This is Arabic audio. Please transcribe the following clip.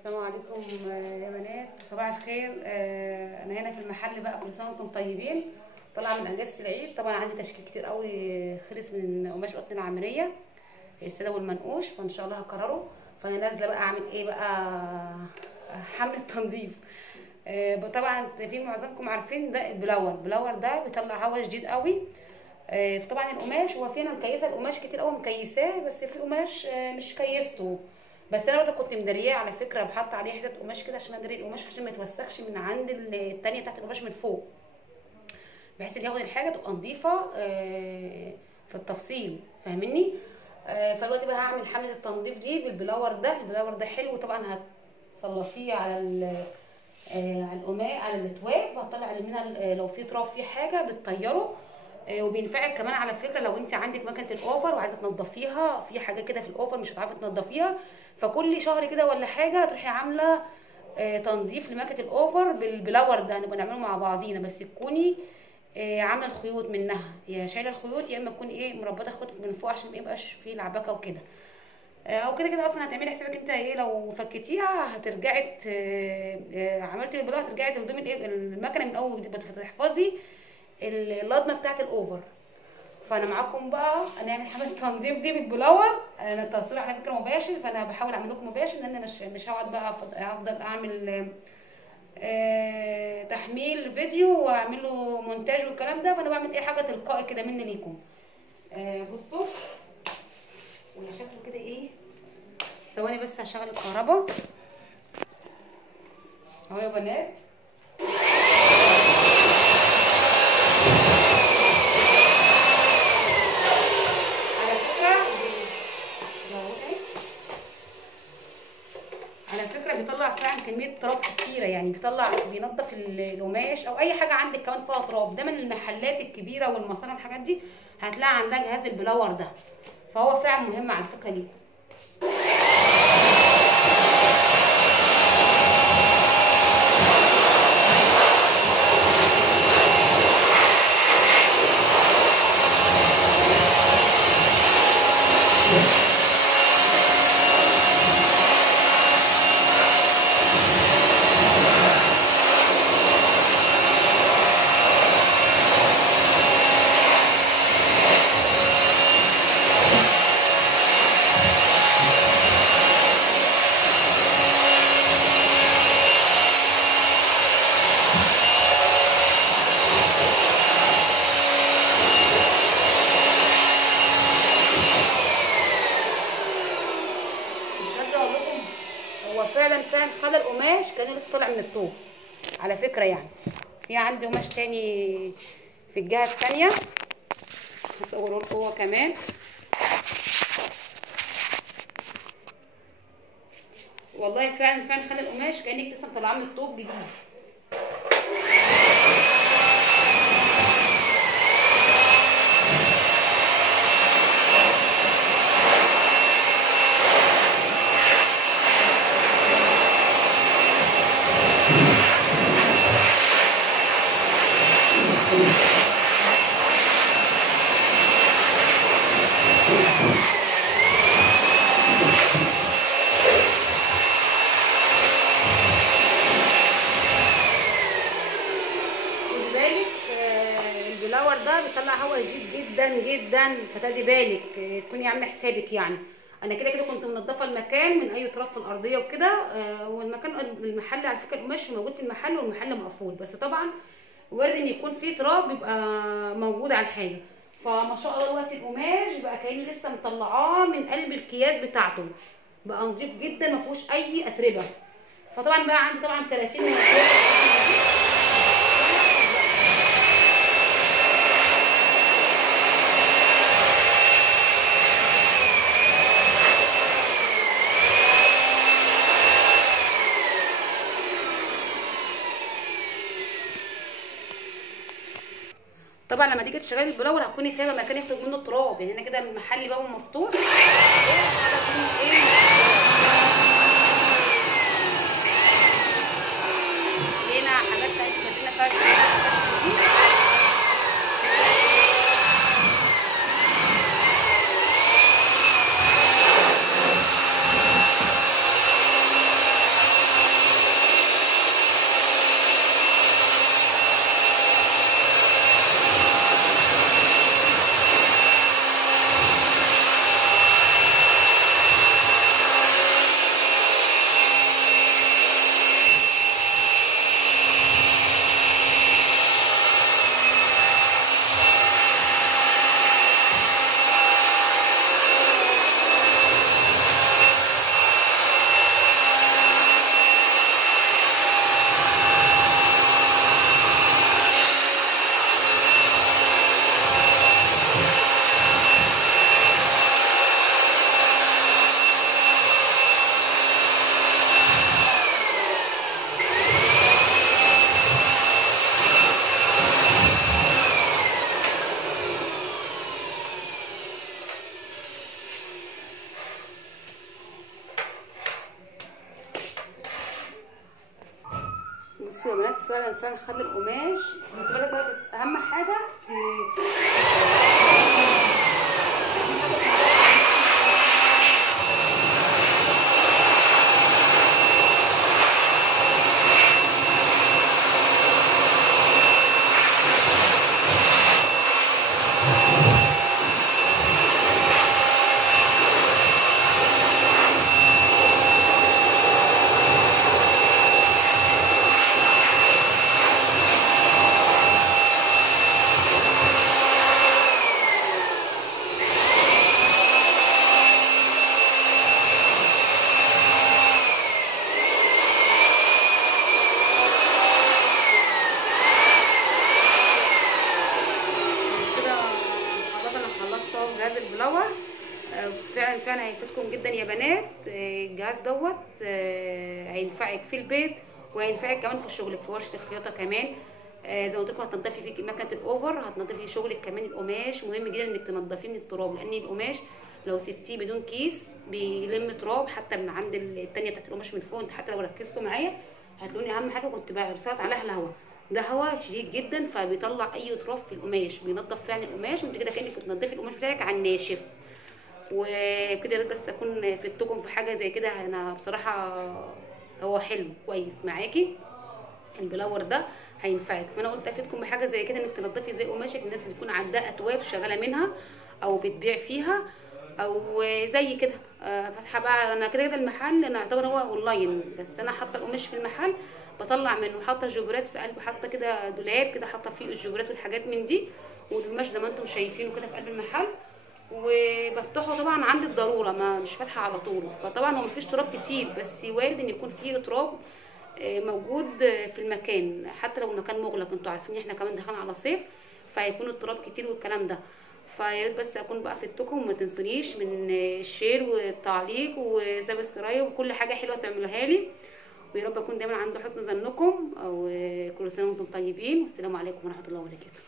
السلام عليكم يا بنات، صباح الخير. انا هنا في المحل بقى. كل سنه وانتم طيبين. طالعه من اجازه العيد. طبعا عندي تشكيل كتير قوي خلص من قماش قطن العامريه الساده والمنقوش، فان شاء الله هكرره. فانا نازله بقى اعمل ايه بقى؟ حمله تنظيف. طبعا في معظمكم عارفين ده البلور ده بيطلع هوا شديد قوي. طبعا القماش هو فينا مكيسه القماش كتير قوي مكيساه، بس في قماش مش كيسته. بس انا برضه كنت مدارياه على فكره، بحط عليه حته قماش كده عشان اداري القماش عشان ما يتوسخش من عند التانيه بتاعت القماش من فوق، بحيث ان ياخد الحاجه تبقى نظيفه في التفصيل، فاهمني؟ فدلوقتي بقى هعمل حمله التنظيف دي بالبلور ده. البلور ده حلو طبعا، هتسلطيه على القماش على التواب، هتطلع منها لو في تراب في حاجه بتطيره. وبينفعك كمان على فكره لو انت عندك مكنه الاوفر وعايزه تنضفيها، في حاجه كده في الاوفر مش هتعرفي تنضفيها، فكل شهر كده ولا حاجه تروحي عامله تنظيف لمكنه الاوفر بالبلور ده. هنبقى نعمله مع بعضينا، بس تكوني عامله الخيوط منها، يا شايله الخيوط يا اما تكوني مربطه الخيوط من فوق عشان ما يبقاش فيه لعبكه وكده. او كده كده اصلا هتعملي حسابك انت لو فكتيها هترجعي عملتي البلور هترجعي تلضمي المكنه من اول وجديد، بتحفظي اللضمه بتاعت الاوفر. فانا معاكم بقى هنعمل حمله التنظيف دي بالبلور. انا التوصيل على فكره مباشر، فانا بحاول اعمل لكم مباشر لان انا مش هقعد بقى افضل اعمل تحميل فيديو واعمل له مونتاج والكلام ده، فانا بعمل حاجه تلقائي كده مني ليكم. بصوا شكله كده ثواني بس هشغل الكهرباء اهو يا بنات. على فكره بيطلع فعلا كميه تراب كتيره، يعني بينظف القماش او اي حاجه عندك كمان فيها تراب. ده من المحلات الكبيره والمصانع الحاجات دي هتلاقي عندها جهاز البلور ده، فهو فعلا مهم على فكره ليكم. هو فعلا خد القماش كانه لسه طالع من الطوب على فكره. يعني في عندي قماش تاني في الجهه التانيه هصوره لكم هو كمان. والله فعلا خد القماش كانك لسه مطلعاه من الطوب جديد. البلور ده بيطلع هواء جدا جدا، فتادي بالك تكوني عامله حسابك. يعني انا كده كده كنت منضفه المكان من اي تراب في الارضيه وكده. والمكان المحل على فكره القماش موجود في المحل والمحل مقفول، بس طبعا وارد ان يكون فيه تراب بيبقى موجود على الحاجه. فما شاء الله دلوقتي القماش بقى كاني لسه مطلعاه من قلب الكياس بتاعته، بقى نظيف جدا ما فيهوش اي اتربه. فطبعا بقى عندي طبعا كراتين من طبعا لما تيجي تشغلي البلور هتكوني سايبه مكان يخرج منه التراب. يعني هنا كده المحل بابه مفتوح هنا حاجات تانية فيها بصوا يا بنات فعلا فعلا خلي القماش خدي بالك بقى. اهم حاجه جهاز البلور. فعلا فعلا هيفيدكم جدا يا بنات. الجهاز دوت هينفعك في البيت وهينفعك كمان في شغلك في ورشه الخياطه كمان. زي ما قلت لكم هتنضفي في مكنه الاوفر، هتنضفي شغلك كمان. القماش مهم جدا انك تنضفيه من التراب، لان القماش لو سبتيه بدون كيس بيلم تراب حتى من عند التانيه بتاعت القماش من فوق. انت حتى لو ركزتوا معايا هتلاقوني اهم حاجه كنت برسلت عليها الهواء، ده هواء شديد جدا فبيطلع اي تراب في القماش، بينضف فعلا القماش وانت كده كانك بتنضفي القماش بتاعك على الناشف. وكده يا ريت بس اكون فدتكم في حاجه زي كده. انا بصراحه هو حلو كويس معاكي البلور ده هينفعك، فانا قلت افيدكم بحاجه زي كده انك تنضفي زي قماشك. الناس اللي تكون عندها اتواب شغاله منها او بتبيع فيها او زي كده فاتحه بقى. انا كده كده المحل انا اعتبر هو اونلاين، بس انا حاطه القماش في المحل بطلع منه، حاطه جبرات في قلبه، حاطه كده دولاب كده حاطه فيه الجبرات والحاجات من دي، والقماش زي ما انتم شايفينه كده في قلب المحل. وبفتحه طبعا عند الضروره، ما مش فاتحه على طول. فطبعا هو مفيش تراب كتير، بس وارد ان يكون فيه تراب موجود في المكان حتى لو المكان مغلق. انتوا عارفين احنا كمان دخلنا على صيف فهيكون التراب كتير والكلام ده. فيا ريت بس اكون بقى فدتكم، وما تنسونيش من الشير والتعليق وسبسكرايب وكل حاجه حلوه تعملوها لي. ويا رب اكون دايما عند حسن ظنكم. او كل سنه وانتم طيبين، والسلام عليكم ورحمه الله وبركاته.